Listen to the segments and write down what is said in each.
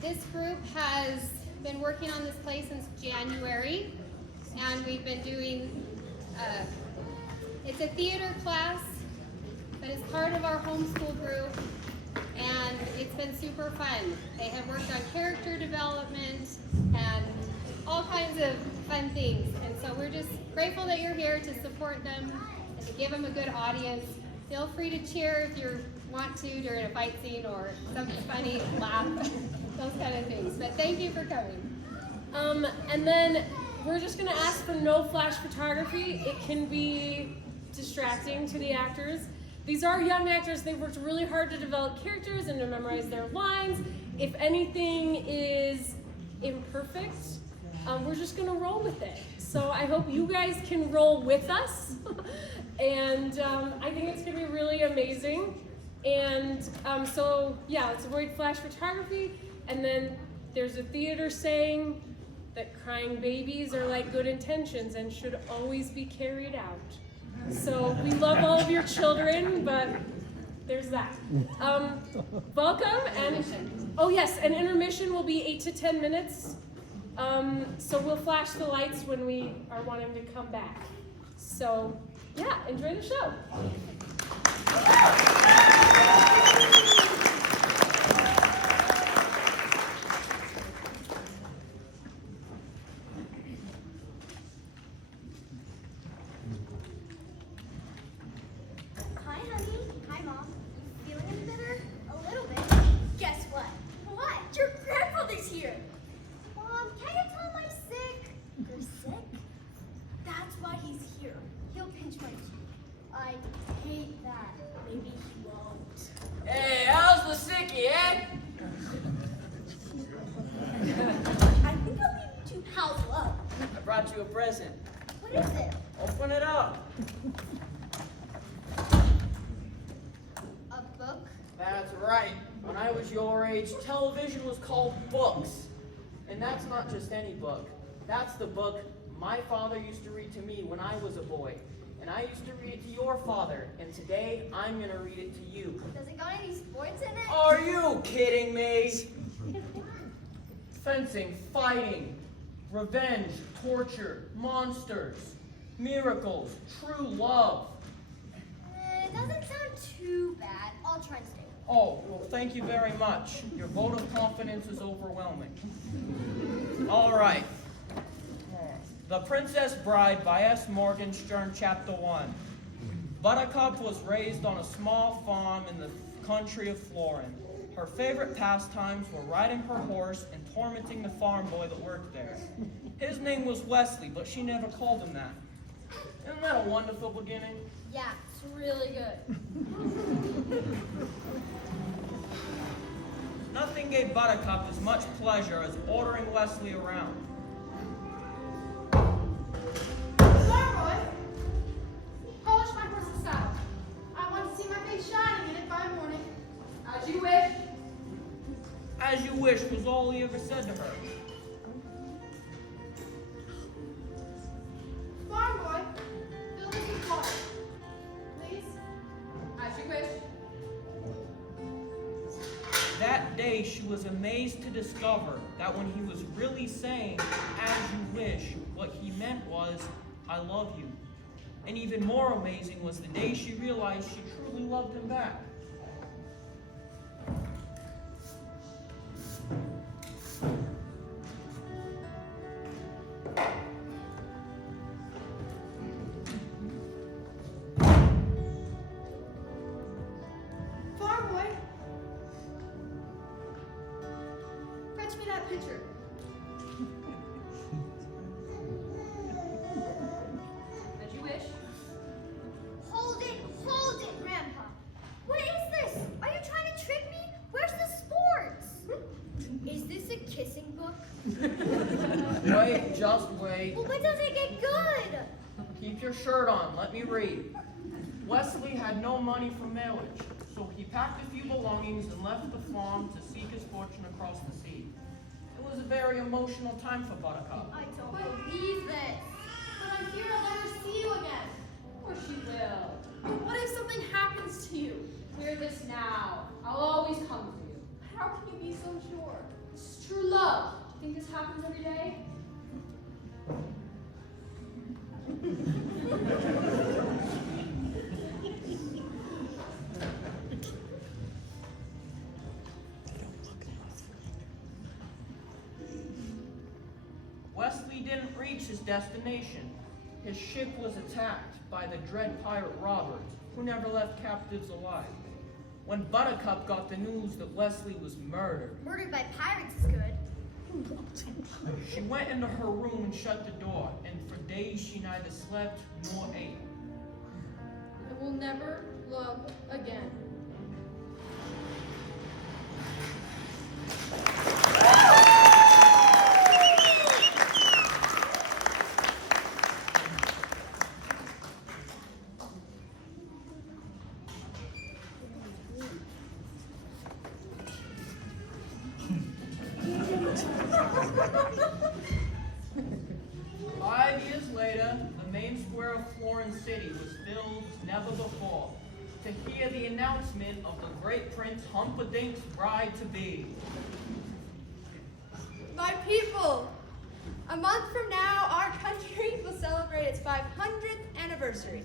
This group has been working on this play since January, and we've been doing, it's a theater class, but it's part of our homeschool group, and it's been super fun. They have worked on character development and all kinds of fun things, and so we're just grateful that you're here to support them and to give them a good audience. Feel free to cheer if you want to during a fight scene or something funny, laugh, those kind of things. But thank you for coming. And then we're just going to ask for no flash photography. It can be distracting to the actors. These are young actors. They've worked really hard to develop characters and to memorize their lines. If anything is imperfect, we're just going to roll with it. So I hope you guys can roll with us. And I think it's going to be really amazing. And so, yeah, let's avoid flash photography. And then there's a theater saying that crying babies are like good intentions and should always be carried out. So we love all of your children, but there's that. Welcome. And oh yes, an intermission will be 8 to 10 minutes. So we'll flash the lights when we are wanting to come back. So yeah, enjoy the show. Hi, honey. Hi, Mom. You feeling any better? A little bit. Guess what? What? Your grandfather's here. Mom, can't you tell him I'm sick? You're sick? That's why he's here. He'll pinch my cheek. I hate that. Maybe he won't. Hey, how's the sickie, eh? I think I'll need to house up. I brought you a present. What is it? Open it up. A book? That's right. When I was your age, television was called books. And that's not just any book. That's the book my father used to read to me when I was a boy. And I used to read it to your father. And today, I'm going to read it to you. Does it got any sports in it? Are you kidding me? Fencing, fighting, revenge, torture, monsters, miracles, true love. It doesn't sound too bad. I'll try and stay. Oh, well, thank you very much. Your vote of confidence is overwhelming. All right. The Princess Bride by S. Morgenstern, Chapter 1. Buttercup was raised on a small farm in the country of Florin. Her favorite pastimes were riding her horse and tormenting the farm boy that worked there. His name was Wesley, but she never called him that. Isn't that a wonderful beginning? Yeah, it's really good. Nothing gave Buttercup as much pleasure as ordering Wesley around. Leroy, polish my horse's saddle. I want to see my face shining in it by morning. As you wish. As you wish was all he ever said to her. Farm boy, fill this with water. Please. As you wish. That day she was amazed to discover that when he was really saying, as you wish, what he meant was, I love you. And even more amazing was the day she realized she truly loved him back. Farm boy. Fetch me that pitcher. As you wish. Hold it, Grandpa. What is this? Are you trying to trick me? Where's the sports? Is this a kissing book? Wait, just wait. Well, when does it get good? Keep your shirt on, let me read. Wesley had no money for marriage, so he packed a few belongings and left the farm to seek his fortune across the sea. It was a very emotional time for Buttercup. I don't believe this. But I'm fear I'll never see you again. Or she will. But what if something happens to you? Clear this now. I'll always come to you. I How can you be so sure? This is true love. Do you think this happens every day? Wesley didn't reach his destination. His ship was attacked by the dread pirate Robert, who never left captives alive. When Buttercup got the news that Wesley was murdered, Murdered by pirates is good. she went into her room and shut the door, and for days she neither slept nor ate. I will never love again. The main square of Florence City was filled as never before to hear the announcement of the great Prince Humperdinck's bride-to-be. My people, a month from now, our country will celebrate its 500th anniversary.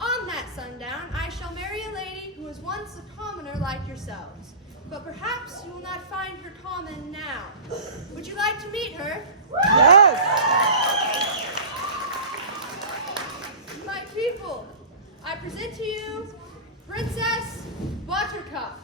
On that sundown, I shall marry a lady who was once a commoner like yourselves. But perhaps you will not find her common now. Would you like to meet her? Yes! My people, I present to you Princess Buttercup.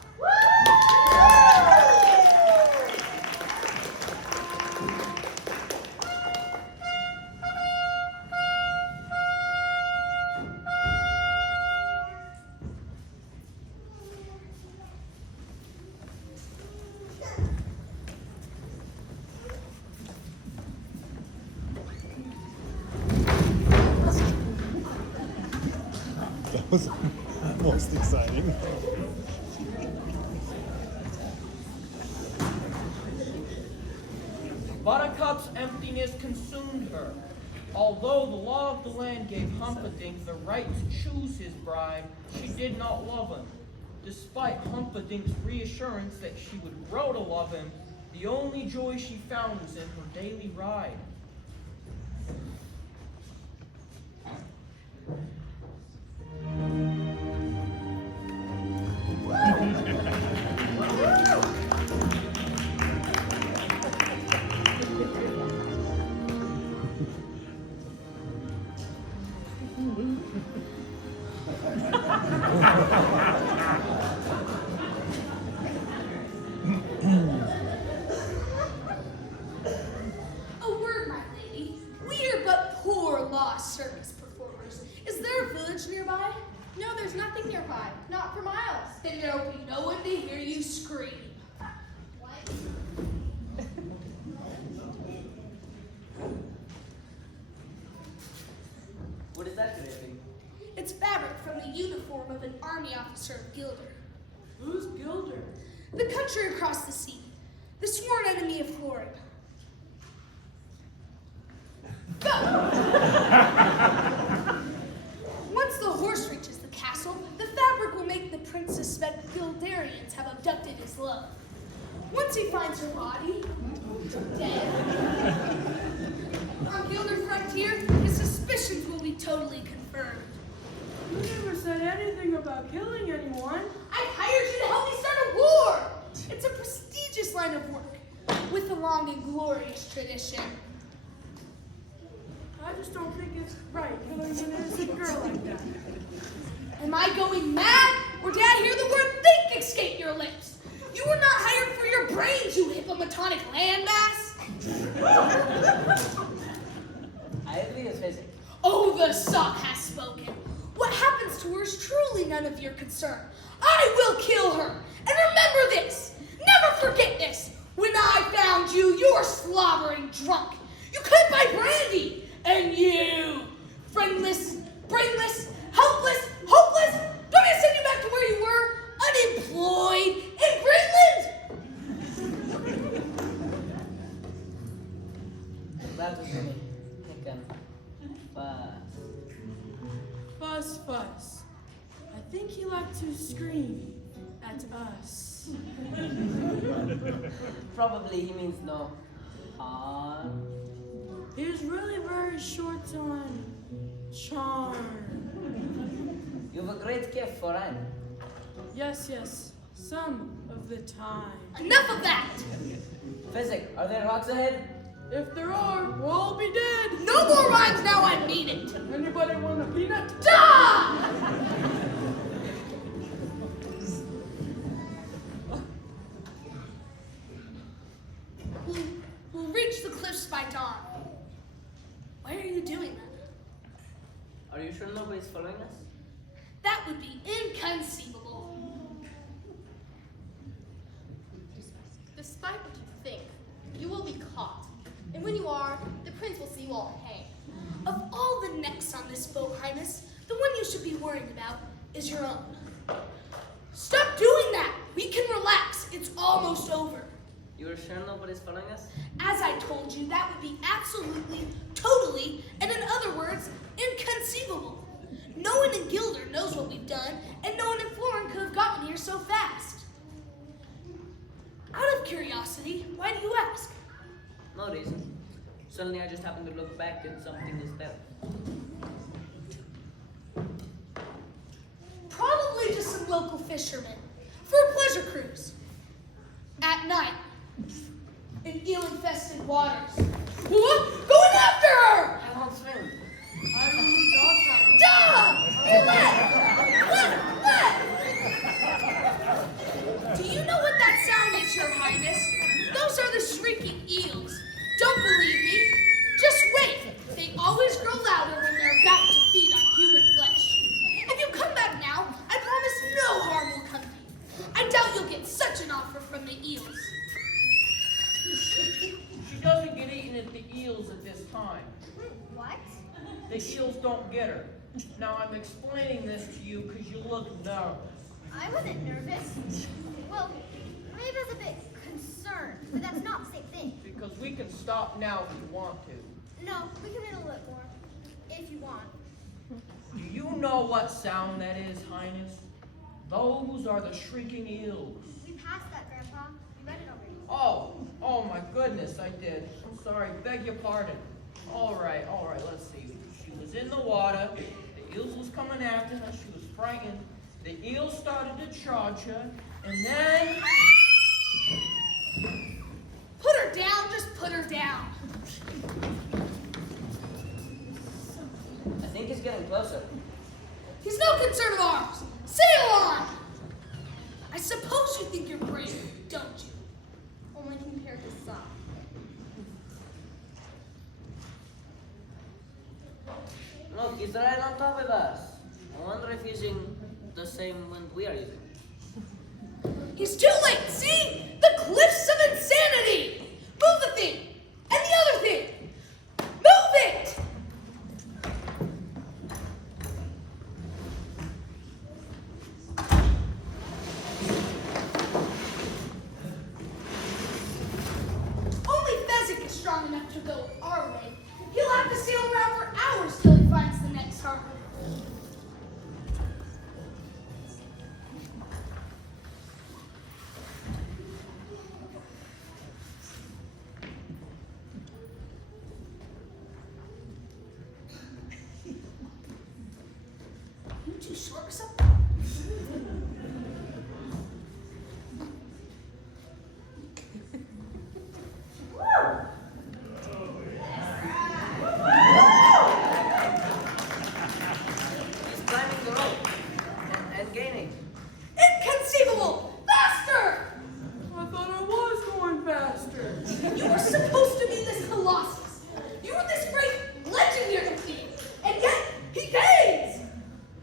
That was most exciting. Buttercup's emptiness consumed her. Although the law of the land gave Humperdinck the right to choose his bride, she did not love him. Despite Humperdinck's reassurance that she would grow to love him, the only joy she found was in her daily ride. A word, my lady. We are but poor lost circus performers. Is there a village nearby? No, there's nothing nearby. Not for miles. Then there will be no one to hear you scream. What is that, good lady? It's fabric from the uniform of an army officer of Gilder. Who's Gilder? The country across the sea. The sworn enemy of Florida. Go! Once the horse reaches the castle, the fabric will make the prince suspect Gildarians have abducted his love. Once he finds her body, dead, on Gilder frontier, his suspicions will be totally confirmed. You never said anything about killing anyone. I hired you to help me start a war! It's a prestigious line of work, with a long and glorious tradition. I just don't think it's right killing an innocent girl like that. Am I going mad? Or did I hear the word think escape your lips? You were not hired for your brains, you hippomotonic landmass! I agree as physics. Oh, the sot has spoken. What happens to her is truly none of your concern. I will kill her. And remember this. Never forget this. When I found you, you were slobbering drunk. You couldn't buy brandy. And you, friendless, brainless, helpless, hopeless, don't I send you back to where you were? Unemployed in Greenland? That was me. Fuss, fuss. I think he liked to scream at us. Probably he means no harm. He's really very short on charm. You've a great gift for rhyme. Yes, yes, some of the time. Enough of that! Physic, are there rocks ahead? If there are, we'll all be dead. No more rhymes now, I mean it. Anybody want a peanut? Da! We'll reach the cliffs by dawn. Why are you doing that? Are you sure nobody's following us? That would be inconceivable. Despite what you think, you will be caught. And when you are, the prince will see you all hang. Of all the necks on this boat, Highness, the one you should be worrying about is your own. Stop doing that! We can relax. It's almost over. You are sure nobody's following us? As I told you, that would be absolutely, totally, and in other words, inconceivable. No one in Gilder knows what we've done, and no one in Florin could have gotten here so fast. Out of curiosity, why do you ask? No reason. Suddenly I just happened to look back and something is there. Probably just some local fishermen for a pleasure cruise. At night, in eel-infested waters. What? Going after her! I won't swim. Duh! You're wet! Do you know what that sound is, Your Highness? Those are the shrieking eels. Don't believe me? Just wait. They always grow louder when they're about to feed on human flesh. If you come back now, I promise no harm will come to you. I doubt you'll get such an offer from the eels. She doesn't get eaten at the eels at this time. What? The eels don't get her. Now I'm explaining this to you because you look nervous. I wasn't nervous. Well, maybe I was a bit concerned, but that's not the same thing. Because we can stop now if you want to. No, we can read a little more, if you want. Do you know what sound that is, Highness? Those are the shrieking eels. We passed that, Grandpa. We read it already. Oh my goodness, I did. I'm sorry, beg your pardon. All right, let's see. She was in the water, the eels was coming after her, she was frightened. The eels started to charge her, and then... Put her down, just put her down. I think he's getting closer. He's no concern of ours. Sail on! I suppose you think you're brave, don't you? Only compared to some. Look, he's right on top of us. I wonder if he's using the same wind we are using. He's too late, see? The cliffs of insanity! Move the thing! And the other thing! Move it! Only Fezzik is strong enough to go our way. He'll have to sail around for hours till he finds the next harbor. You too short or something? He's climbing the rope and gaining. Inconceivable! Faster! I thought I was going faster. You were supposed to be this colossus. You were this great legendary thing. And yet, he pays!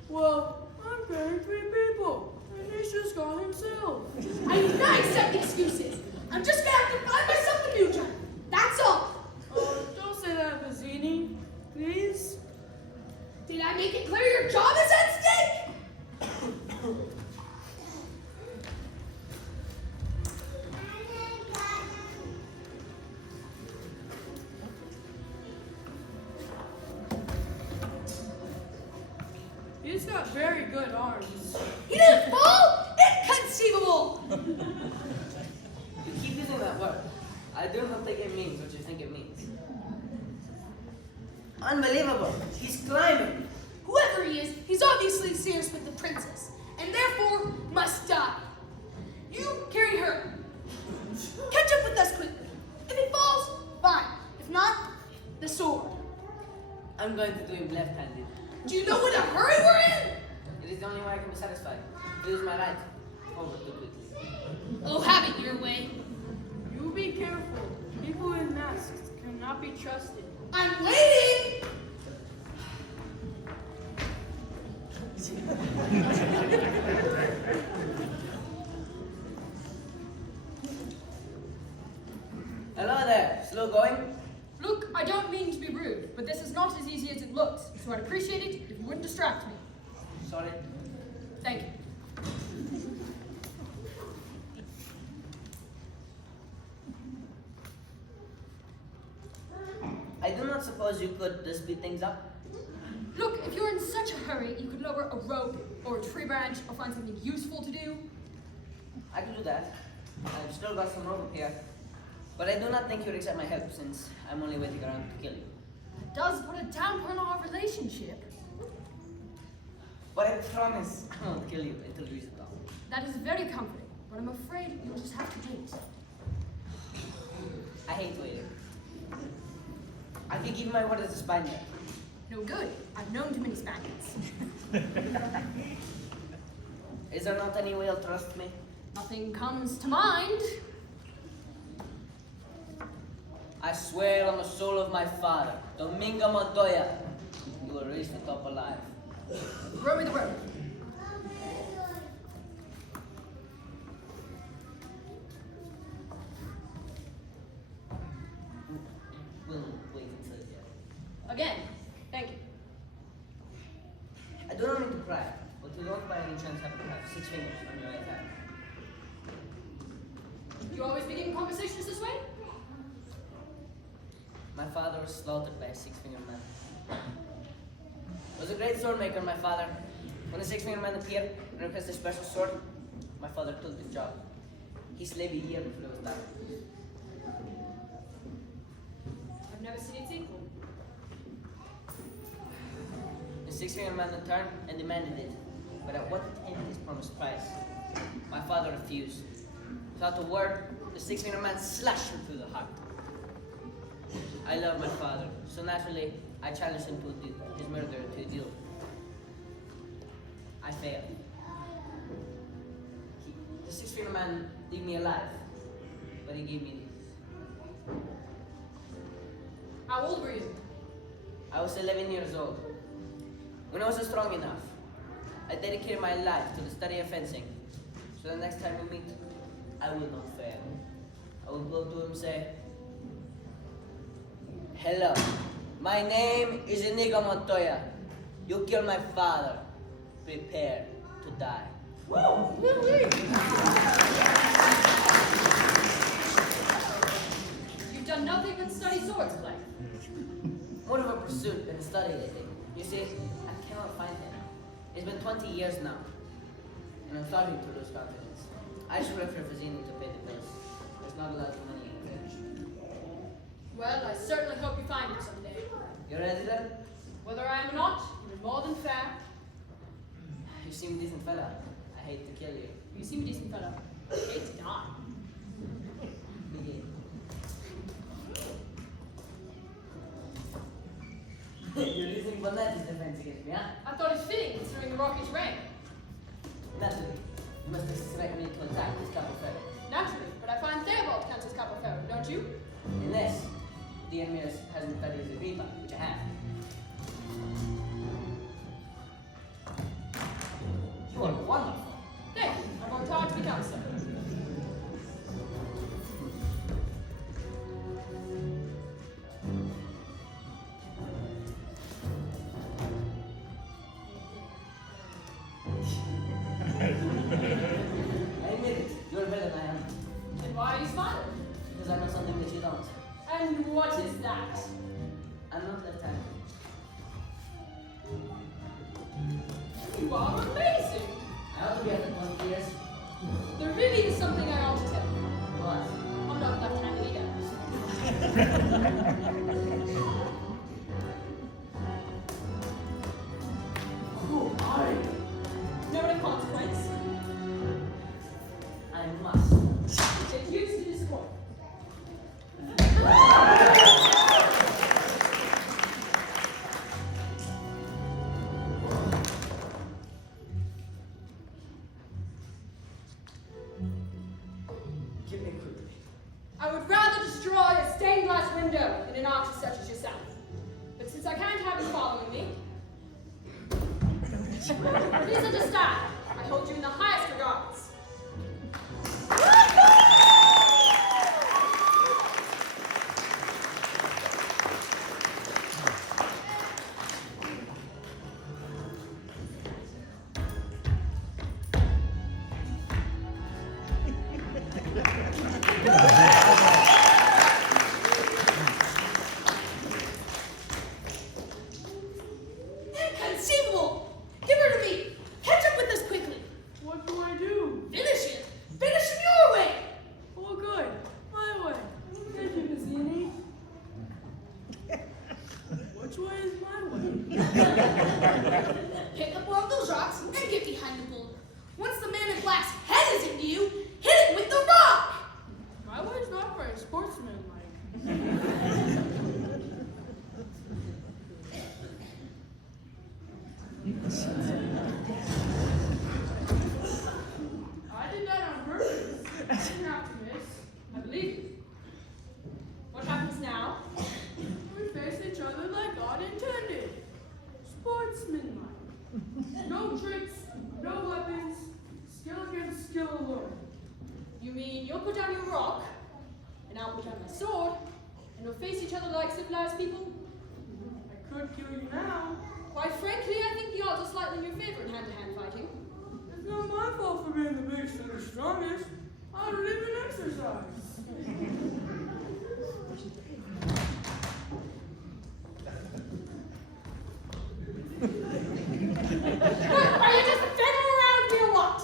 Well, I'm paying 3 people. And he's just got himself. I do not accept excuses. I'm just gonna have to find myself a new job. That's all. Oh, don't say that, Vizzini. Please? Did I make it clear your job is at stake? He's got very good arms. He didn't fall? Inconceivable! Unbelievable. He's climbing. Whoever he is, he's obviously serious with the princess, and therefore must die. You carry her. Catch up with us quickly. If he falls, fine. If not, the sword. I'm going to do him left-handed. Do you know what a hurry we're in? It is the only way I can be satisfied. To use my right. Over too quickly. Oh, have it your way. You be careful. People in masks cannot be trusted. I'm waiting! Hello there. Slow going? Look, I don't mean to be rude, but this is not as easy as it looks, so I'd appreciate it if you wouldn't distract me. Sorry. Thank you. I do not suppose you could speed things up? Look, if you're in such a hurry, you could lower a rope or a tree branch or find something useful to do. I can do that. I've still got some rope up here. But I do not think you'd accept my help since I'm only waiting around to kill you. It does put a damper on our relationship. But I promise I won't kill you until you use it all. That is very comforting, but I'm afraid you'll just have to wait. I hate waiting. I can give my word as a Spaniard. No good. I've known too many Spaniards. Is there not any way you'll trust me? Nothing comes to mind. I swear on the soul of my father, Domingo Montoya, you will reach the top alive. Throw me the rope. We'll wait until it's here. Again. Thank you. I do not mean to pry, but you don't by any chance happen to have 6 fingers on your right hand. Do you always begin conversations this way? My father was slaughtered by a 6-fingered man. Was a great sword maker, my father. When a 6-fingered man appeared and requested a special sword, my father took the job. He slaved a year before it was done. I've never seen its equal. The 6-fingered man returned and demanded it, but at 1/10 his promised price. My father refused. Without a word, the 6-fingered man slashed him through the heart. I love my father, so naturally, I challenged him to a deal, his murderer to a deal. I failed. The 6-fingered man leave me alive, but he gave me this. How old were you? I was 11 years old. When I wasn't strong enough, I dedicated my life to the study of fencing. So the next time we meet, I will not fail. I will go to him and say, "Hello, my name is Inigo Montoya. You killed my father. Prepare to die." You've done nothing but study swordplay. More of a pursuit than a study, I think. You see, I cannot find him. It's been 20 years now, and I'm starting to lose confidence. I should work for Fazini to pay the bills. There's not a lot of money in the village. Well, I certainly hope you find him someday. You ready then? Whether I am or not, you're more than fair. You seem a decent fella. I hate to kill you. You seem a decent fellow. I hate to die. Begin. You're using Bonetti's defense against me, huh? I thought it fitting considering the rocky terrain. Naturally. You must expect me to attack this couple feather. Naturally, but I find Theobald counts as Capoferro, don't you? Unless the Emir hasn't studied the Agrippa, which I have. You are wonderful. Thank you. I've worked hard to become so. I admit it. You're better than I am. And why are you smiling? Because I know something that you don't. And what is that? I'm not left-handed. You are amazing! I ought to be after 20 years. There really is something I ought to tell you. What? I'm not left-handed either. would rather destroy a stained glass window than an artist such as yourself. But since I can't have you following me, please understand, I hold you in the highest regards. Inconceivable! Give her to me! Catch up with us quickly! What do I do? Finish it! Finish it your way! Oh, good. My way. Thank you, Mazzini. Which way is my way? Pick up one of those rocks and get behind the boulder. Once the man in black's head is into you, hit it with the rock! My way's not very sportsmanlike. I did that on purpose. I didn't have to miss. I believe you. What happens now? We face each other like God intended. Sportsmanlike. No tricks, no weapons, skill against skill alone. You mean you'll put down your rock, and I'll put down my sword, and we'll face each other like civilized people? I could kill you now. Quite frankly, I think the odds are slightly in your favor in hand-to-hand fighting. It's not my fault for being the biggest and the strongest. I don't even exercise. What? Are you just fiddling around me or what?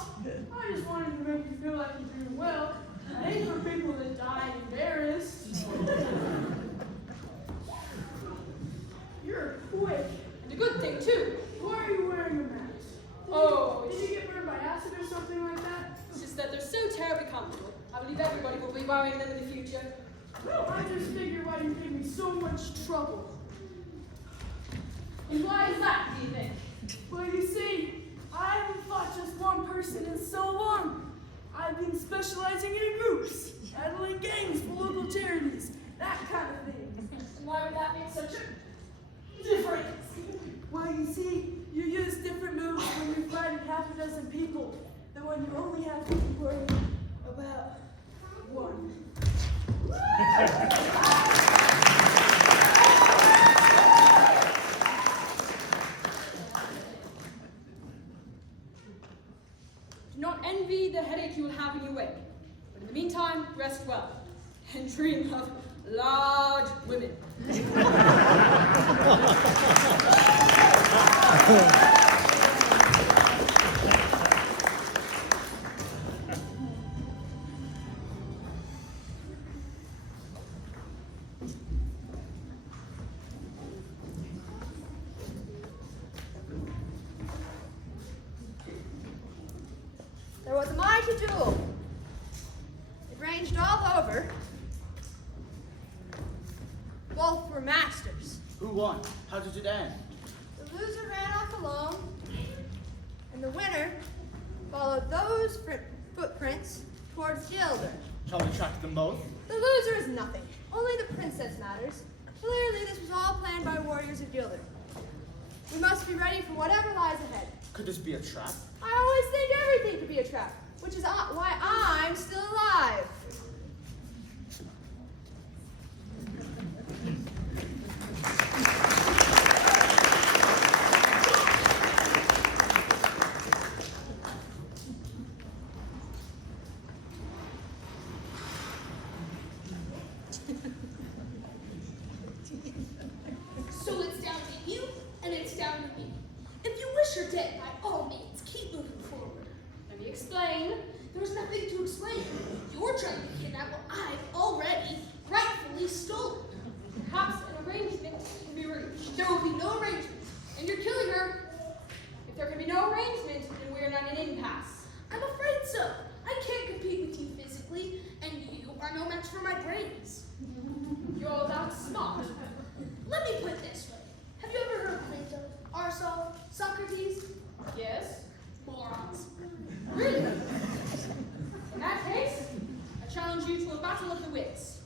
I just wanted to make you feel like you're doing well. I hate for people that die embarrassed. You're quick. And a good thing, too. Why are you wearing a mask? Oh, Did you get burned by acid or something like that? it's just that they're so terribly comfortable. I believe everybody will be wearing them in the future. I just figured why you gave me so much trouble. And why is that, do you think? Well, you see, I haven't fought just one person in so long. I've been specializing in groups, handling gangs for local charities, that kind of thing. And why would that make such a difference? Well, you see, you use different moves when you're fighting half a dozen people than when you only have to be worried about one. Do not envy the headache you will have in your wake. But in the meantime, rest well. And dream of large women. There was a mighty duel. It ranged all over. Both were masters. Who won? How did it end? The loser ran off alone, and the winner followed those footprints towards Gilder. Shall we track them both? The loser is nothing. Only the princess matters. Clearly, this was all planned by warriors of Gilder. We must be ready for whatever lies ahead. Could this be a trap? I always think everything could be a trap, which is why I'm still alive. So it's down to you, and it's down to me. If you wish her dead, by all means, keep moving forward. Let me explain. There's nothing to explain. You're trying to kidnap what I've already rightfully stolen. Perhaps an arrangement can be reached. There will be no arrangement, and you're killing her. If there can be no arrangement, then we're not in an impasse. I'm afraid so. I can't compete with you physically, and you are no match for my brains. You're that smart. Let me put it this way. Have you ever heard of Plato, Aristotle, Socrates? Yes? Morons. Really? In that case, I challenge you to a battle of the wits.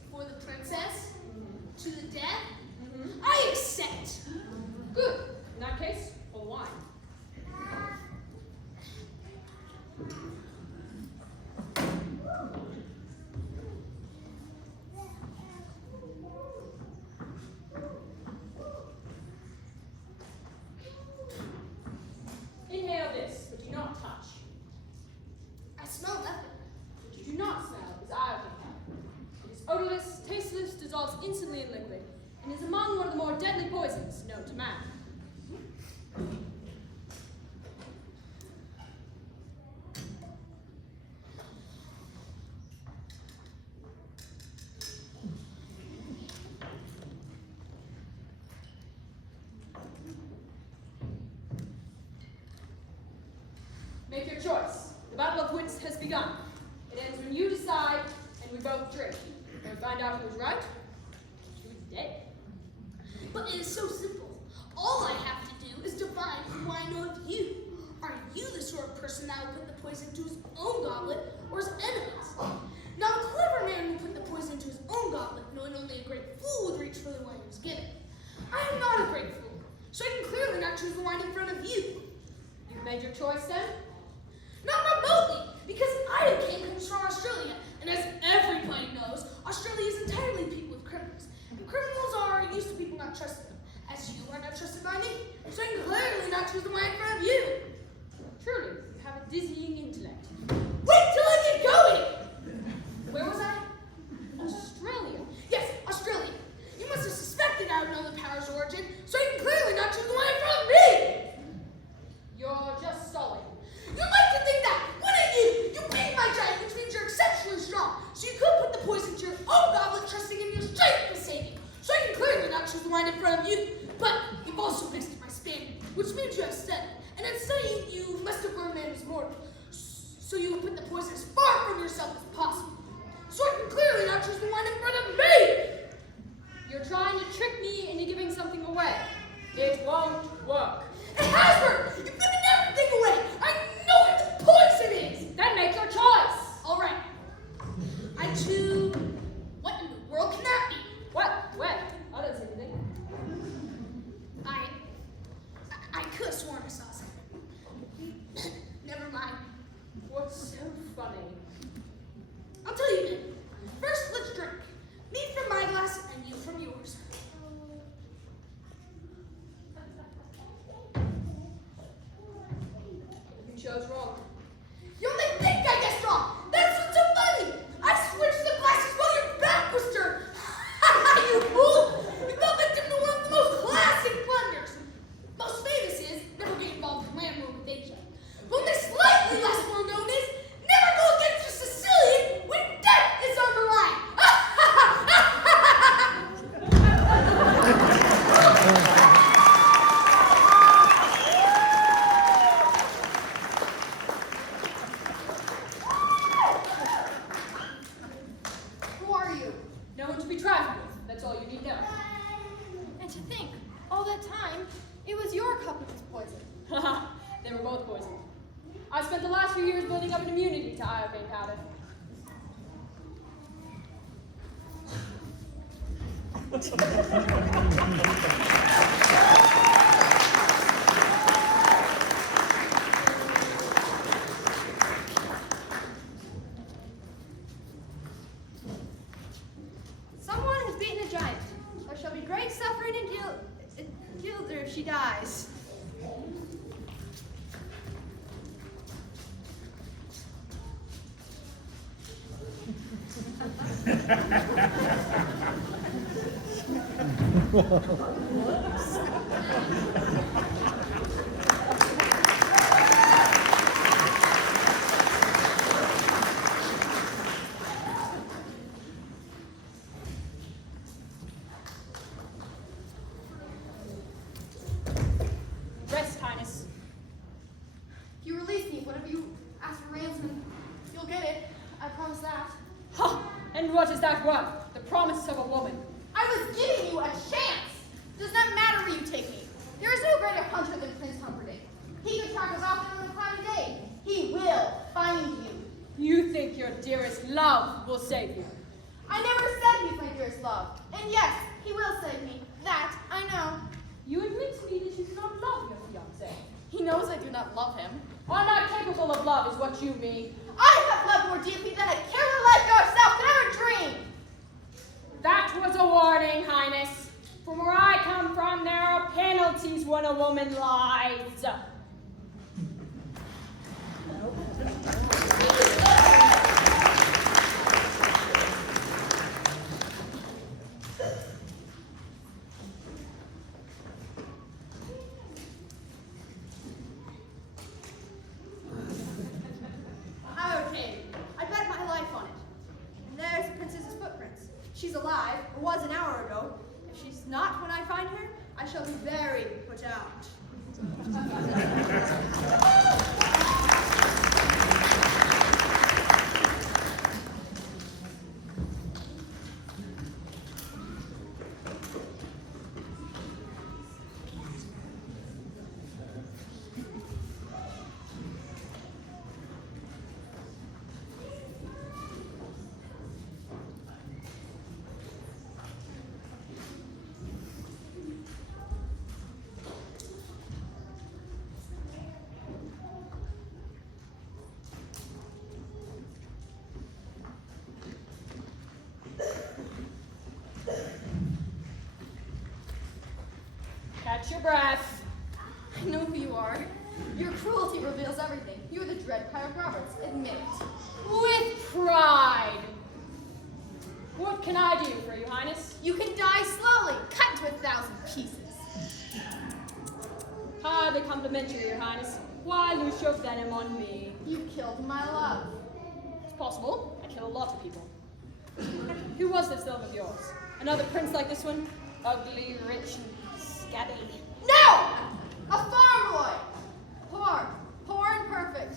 known to man. Make your choice. The battle of wits has begun. It ends when you decide and we both drink. And find out who's right, who's dead. But it is so simple. All I have to do is divine who I know of you. Are you the sort of person that will put the poison into his own goblet or his enemy's? Now, a clever man will put the poison into his own goblet, knowing only a great fool would reach for the wine he was given. I am not a great fool, so I can clearly not choose the wine in front of you. You've made your choice then? Not remotely, because I came from Australia, and as everybody knows, Australia is entirely people with criminals. And criminals are used to people not trusting them, as you are not trusted by me, so I can clearly not choose the wine in front of you. Truly, you have a dizzying intellect. Wait till I get going! Where was I? Australia. Yes, Australia. You must have suspected I would know the power's origin, so I can clearly not choose the wine in front of me! You're just stalling. You like to think that, wouldn't you? You beat my giant, which means you're exceptionally strong. So you could put the poison to your own goblet, trusting in your strength to save you. So I can clearly not choose the wine in front of you. But you've also missed my Spaniard, which means you have studied. And in studying, you must have learned man is mortal. So you put the poison as far from yourself as possible. So I can clearly not choose the wine in front of me. You're trying to trick me into giving something away. It won't work. It has worked. You've given everything away. I know what the poison is. Then make your choice. All right. I choose. What in the world can that be? What? When? I don't see anything. I could have sworn I saw something. Never mind. What's so funny? I'll tell you then. First, let's drink. Me from my glass and you from yours. You chose wrong. You only think I guessed wrong. That's what's so funny. I switched the glasses while your back was turned. You fool! You fell victim to one of the most classic blunders. Most famous is never get involved in land war with Asia. But only slightly less well known is never go against your Sicilian when death is on the line. Who are you? No one to be trifled with. That's all you need know. And to think, all that time, it was your cup that was poisoned. Haha, they were both poisoned. I spent the last few years building up an immunity to iocane powder. Someone has beaten a giant. There shall be great suffering in Gilder if she dies. Rest, Highness. If you release me, whatever you ask for ransom, you'll get it. I promise that. Ha! And what is that worth? The promise of a woman. I was giving you a chance. Does not matter where you take me. There is no greater hunter than Prince Humperdinck. He can track us off on a cloudy day. He will find you. You think your dearest love will save you. I never said he's my dearest love. And yes, he will save me. That I know. You admit to me that you do not love your fiancé. He knows I do not love him. Are not capable of love is what you mean. I have loved more deeply than a killer like yourself could ever dream. That was a warning, Highness. From where I come from, there are penalties when a woman lies. Red Coyote Roberts. Admit it. With pride. What can I do for you, Highness? You can die slowly, cut into 1,000 pieces. Hardly complimentary, Your Highness. Why loose your venom on me? You killed my love. It's possible. I kill a lot of people. Who was this love of yours? Another prince like this one? Ugly, rich, and scabby. No! A farm boy! Poor and perfect.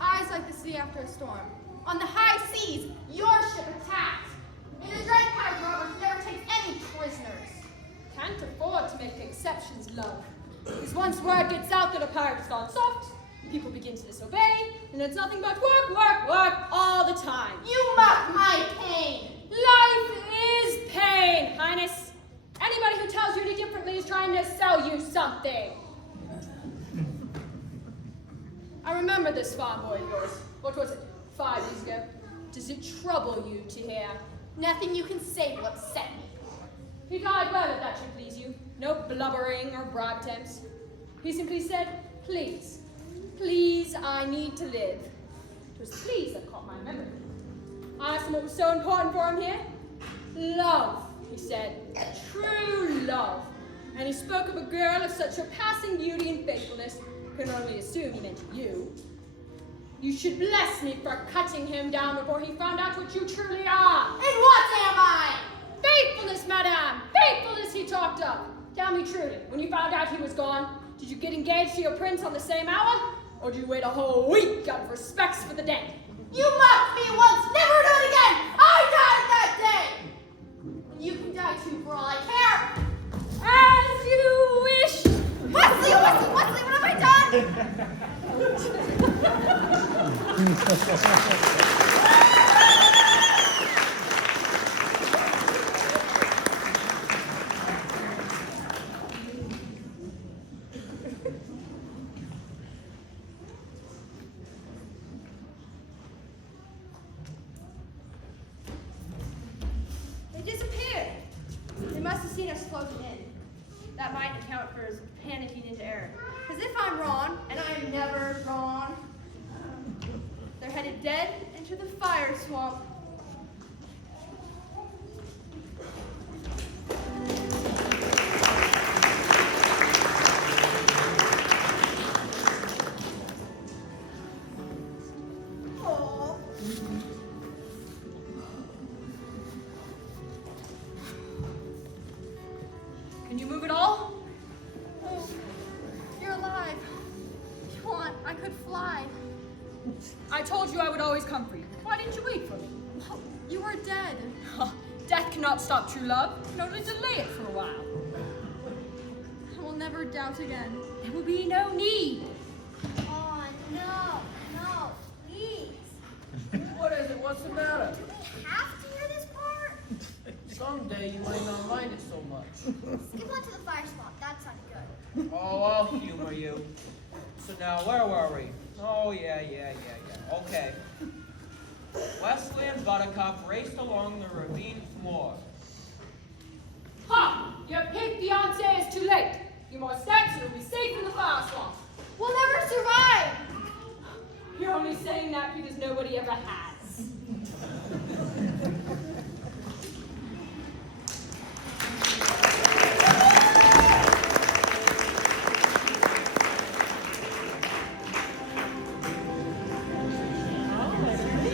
Eyes like the sea after a storm. On the high seas, your ship attacked. In the Red Coyote Roberts never takes any prisoners. Can't afford to make exceptions, love. Because once word gets out that a pirate's gone soft, people begin to disobey, and it's nothing but work, work, work all the time. You mock my pain. Life is pain, Highness. Anybody who tells you any differently is trying to sell you something. I remember this farm boy of yours. What was it, 5 years ago? Does it trouble you to hear? Nothing you can say will upset me. He died well, if that should please you. No blubbering or bribe attempts. He simply said, please, please, I need to live. It was please that caught my memory. I asked him what was so important for him here. Love, he said, true love. And he spoke of a girl of such surpassing beauty and faithfulness, can only assume he meant you. You should bless me for cutting him down before he found out what you truly are. And what am I? Faithfulness, madame! Faithfulness he talked of! Tell me truly, when you found out he was gone, did you get engaged to your prince on the same hour? Or did you wait a whole week out of respects for the dead? You mocked me once, never do it again! I died that day! And you can die too for all I care! As you wish! Wesley, what have I done? They disappeared. They must have seen us floating in. That might account for his panicking into air. Because if I'm wrong, and I'm never wrong, they're headed dead into the fire swamp. Oh. Can you move at all? Oh, you're alive. Come on, I could fly. I told you I would always come for you. Why didn't you wait for me? Oh, you were dead. Death cannot stop true love. It can only delay it for a while. I will never doubt again. There will be no need. Oh, no, please. What is it? What's the matter? Do we have to hear this part? Someday you might not mind it so much. Skip on to the fire swamp. That sounded good. Oh, I'll humor you. So now, where were we? Oh, yeah. Okay. Wesley and Buttercup raced along the ravine floor. Ha! Your pig fiancé is too late. A few more steps and you'll be safe in the fire swamp. We'll never survive. You're only saying that because nobody ever has.